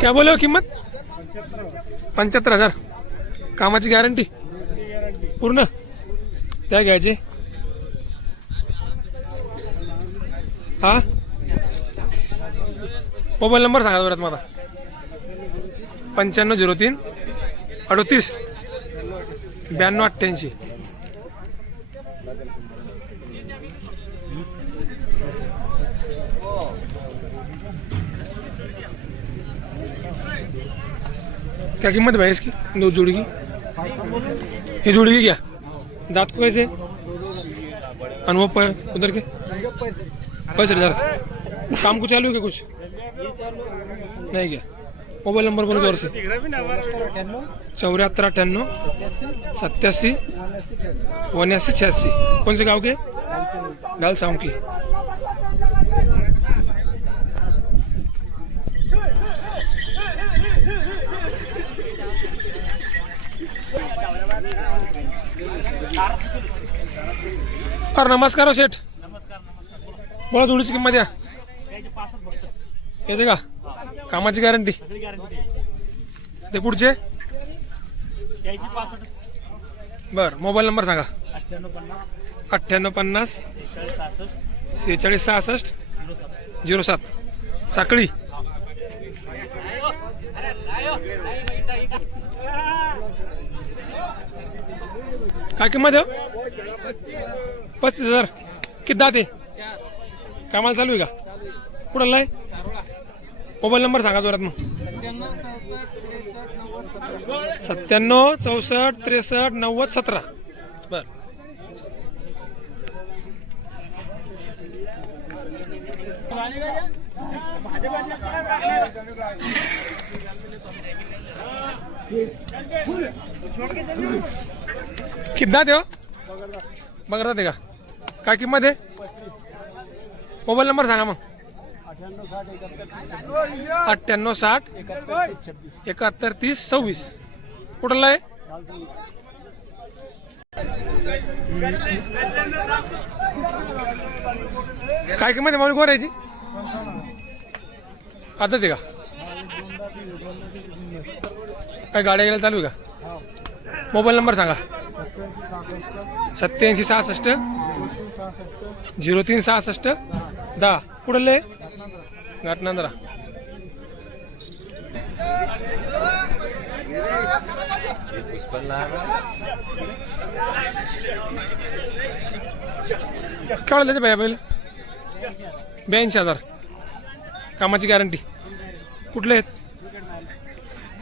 क्या बोले हो किंमत? पंच्याहत्तर हजार. कामाची गॅरंटी पूर्ण. त्या घ्यायचे. हा? मोबाईल नंबर सांगा बरं मला पंच्याण्णव झिरो तीन अडतीस ब्याण्णव अठ्ठ्याऐंशी. क्या कीमत भाई इसकी? दो जोड़ी की। ये जोड़ी क्या? दांत को कैसे? अनुभव पर उधर के। पैसे हज़ार काम को चालू है क्या कुछ? नहीं क्या? मोबाइल नंबर बोलो ज़ोर से। चौऱ्याहत्तर अठ्ठ्याण्णव सत्याऐंशी वन्यासी छ्याऐंशी कौन से गाव के? गाल साव की। अरे नमस्कार हो शेठ. बोला. थोडीशी किंमत द्या. याचे का? कामाची गॅरंटी. ते पुढचे? बर मोबाईल नंबर सांगा. अठ्ठ्याण्णव पन्नास. सेहेचाळीस सहासष्ट. झिरो सात. साखळी. काय किंमत आहे? हो? पस्तीस हजार. किती दाते कामाला चालू आहे का? कुठं आहे? मोबाईल नंबर सांगा जोरात मग. सत्त्याण्णव चौसष्ट त्रेसष्ट नव्वद सतरा. बर. किती दाते हो बघा ते का? काय किंमत आहे मोबाईल नंबर सांगा मग. अठ्ठ्याण्णव साठ एकाहत्तर तीस सव्वीस. कुठला आहे? काय किंमत आहे? माऊली गोरायची आता ते का? काय गाड्या गेल्या चालू आहे का? मोबाईल नंबर सांगा. सत्याऐंशी सहासष्ट. झिरो तीन सहासष्ट. दहा. कुठले घाटनांद्रा. काय त्याचे भैया पहिले ब्याऐंशी हजार. कामाची गॅरंटी. कुठले आहेत?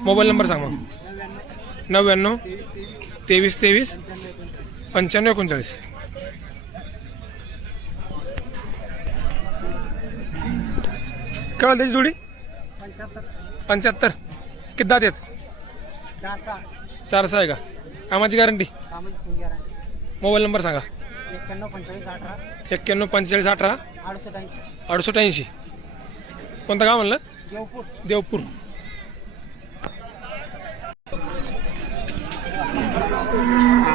मोबाईल नंबर सांग. मग नव्याण्णव. तेवीस तेवीस. पंच्याण्णव एकोणचाळीस. काय त्याची जोडी? पंच्याहत्तर. किती दात चार सहा. आहे का? कामाची गॅरंटी? मोबाईल नंबर सांगा. एक्क्याण्णव पंचेचाळीस अठरा. एक्क्याण्णव पंचेचाळीस अठरा. अडुसष्ट ऐंशी. अडुसष्ट ऐंशी. कोणतं गाव म्हणलं? देवपूर. देवपूर.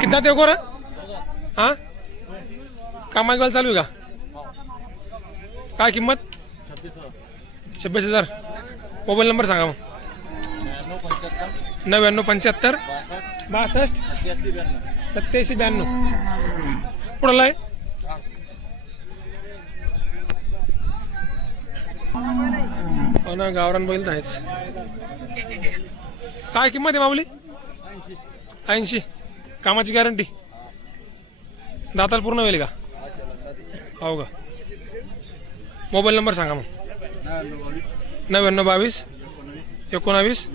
किती दात गोरा हा? कामाची वेळ चालू आहे का काय किंमत? छब्बीस हजार. मोबाईल नंबर सांगा मग. नव्याण्णव पंच्याहत्तर. बासष्ट. सत्याऐंशी ब्याण्णव. कुठला आहे? हो ना गावरान बैल नाहीच आहेच. काय किंमत आहे माऊली? ऐंशी. कामाची गॅरंटी. दाताला पूर्ण होईल का? हो का? मोबाईल नंबर सांगा मग. नव्याण्णव बावीस एकोणावीस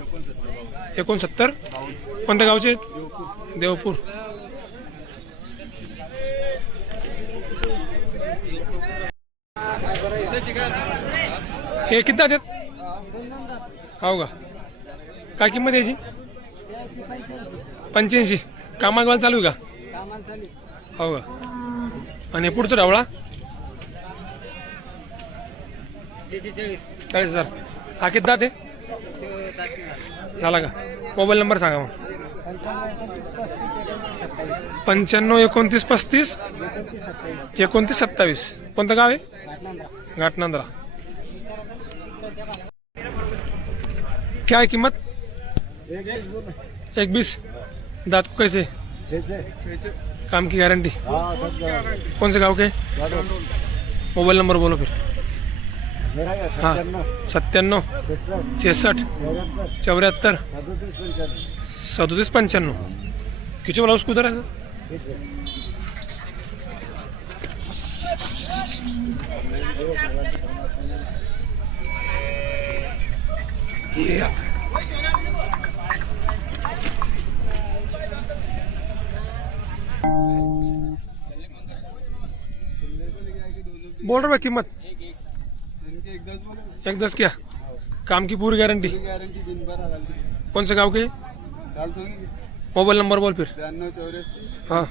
एकोणसत्तर. कोणत्या गावचे देवपूर. हे किती आहेत? हो का? काय किंमत याची? पंच्याऐंशी. कामागवाल चालू आहे का? हो का? आणि पुढचं ढवळा चाळीस हजार. हा किती दात आहे? झाला का? मोबाईल नंबर सांगा मग. पंच्याण्णव एकोणतीस पस्तीस एकोणतीस सत्तावीस. कोणतं गाव आहे? घाटनांद्रा. क्या कीमत? एक बीस दांत को कैसे? छः छः। काम की गारंटी हाँ सब जगह। कौन से गांव के? लाडो। मोबाइल नंबर बोलो फिर। मेरा क्या हाँ। सत्तावन्न सत्त्याण्णव छसष्ट छेसष्ट चौहत्तर। चौऱ्याहत्तर सदतीस पंचानवे। सदोतीस पंच्याण्णव किती बोला उसको उधर। है। बोल रहे कीमत? एक दस क्या? काम की पूरी गारंटी कौन से गाँव के? मोबाइल नंबर बोल फिर। हाँ।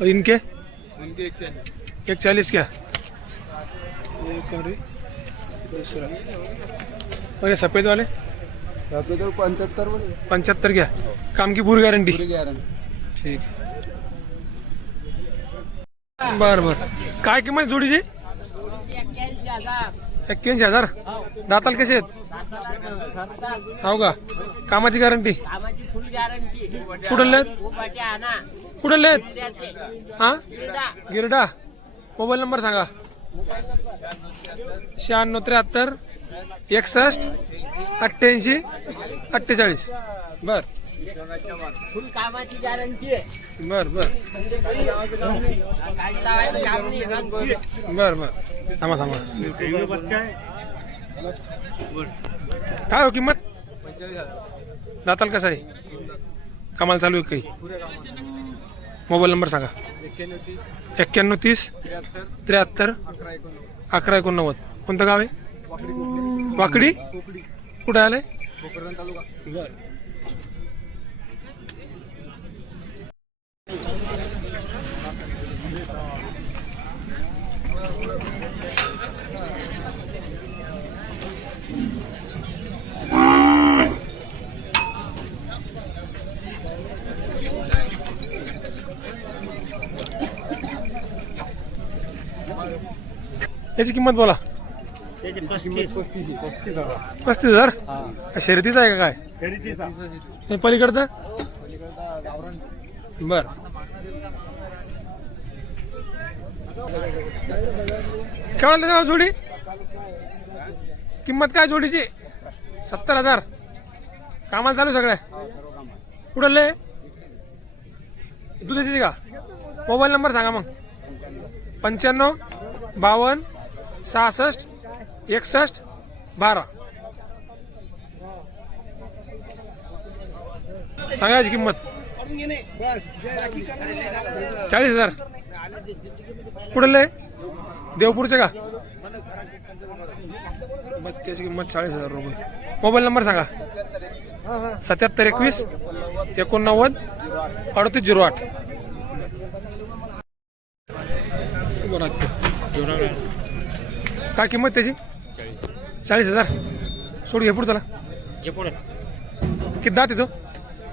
और इनके? आणखी एक चाळीस एक चालीस क्या? एक और ये दूसरा और ये सफ़ेद वाले आपलं तर पंच्याहत्तर क्या? काम की पूरी गारंटी पुरी गॅरंटी ठीक बर बर. काय किंमत जोडीची? एक्क्याऐंशी हजार. दाताल कसे आहेत? हो का? कामाची गॅरंटी? कुठले? आहेत कुठले आहेत? हा? गिरडा. मोबाईल नंबर सांगा. शहाण्णव त्र्याहत्तर एकसष्ट अठ्ठ्याऐंशी अठ्ठेचाळीस. बर. फुल कामाची गॅरंटी आहे. बर बर. बर बर. थांबा थांबा. काय हो किंमत? दाताल कसं आहे? कमाल चालू आहे काही? मोबाईल नंबर सांगा. एक्क्याण्णव तीस त्र्याहत्तर अकरा एकोणनव्वद. कोणतं गाव आहे? वाकडी? कुठे आलंय? याची किंमत बोला. पस्तीस हजार? शर्यतीचा आहे का काय? हे पलीकडचं? बर. केवढा त्याच्या जोडी? किंमत काय जोडीची? सत्तर हजार. कामाला चालू सगळ्या कुठले दुधाची का? मोबाईल नंबर सांगा मग. पंच्याण्णव बावन्न सहासष्ट एकसष्ट बारा. सांगायची किंमत. चाळीस हजार. कुठले देवपूरचे का? बच्च्याची किंमत चाळीस हजार रुपये. मोबाईल नंबर सांगा. सत्याहत्तर एकवीस एकोणनव्वद अडतीस झिरो आठ. काय किंमत त्याची? चाळीस हजार. सोड घे पुढं त्याला. किती दात येतो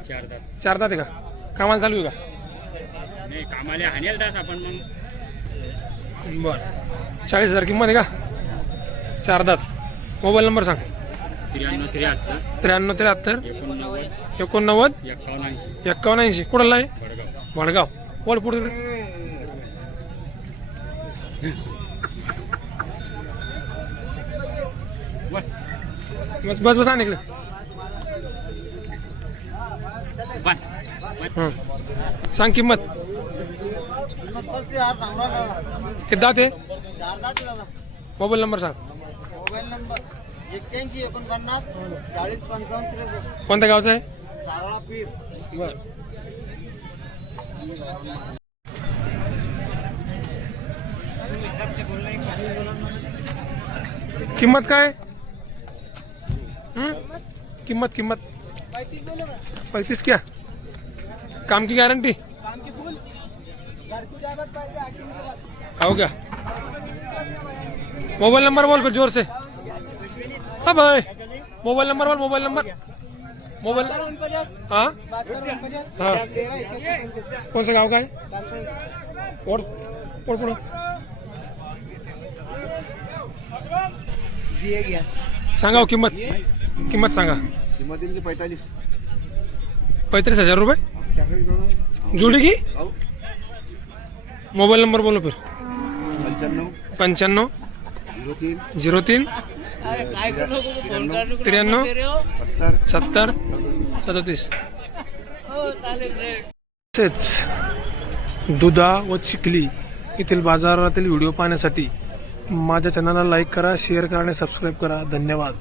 चार दात. चार दात आहे का? कामाला चालू आहे का? नाही कामाला हाणेल तास आपण मग. बरं. चाळीस हजार किंमत आहे का? चार दात. मोबाईल नंबर सांग. त्र्याण्णव त्र्याहत्तर. त्र्याण्णव त्र्याहत्तर. एकोणनव्वद. एकोणनव्वद. एकावन्न ऐंशी. एक्कावन्न ऐंशी. कुठला आहे? वडगाव. वडगाव. वड पुढे बस बस बस आण इकडे. हं. सांग किंमत. किद्दा ते किती चार दादा मोबाईल नंबर सांग. मोबाईल नंबर एक्क्याऐंशी एकोणपन्नास चाळीस पंचावन्न त्रेसष्ट कोणत्या गावचा आहे? सारळा पीर बर. किंमत काय? हं? किंमत किंमत. पैतीस पैतीस क्या काम की गारंटी आओ क्या मोबाइल नंबर बोल फिर ज़ोर से। हाँ भाई। मोबाइल नंबर बोल मोबाइल नंबर मोबाइल हाँ? हाँ। कौन सा गाँव का है? और और पढ़ो। सांगा किंमत। किंमत सांगा। किंमत पैंतालीस। पैंतीस हज़ार रुपये करें जोड़ी की? मोबाईल नंबर बोलो फिर. पंच्याण्णव. झिरो तीन. त्र्याण्णव. सत्तर. सदतीस. तसेच दुधा व चिखली येथील बाजारातील व्हिडिओ पाहण्यासाठी माझ्या चॅनलला लाईक करा शेअर करा आणि सबस्क्राईब करा. धन्यवाद.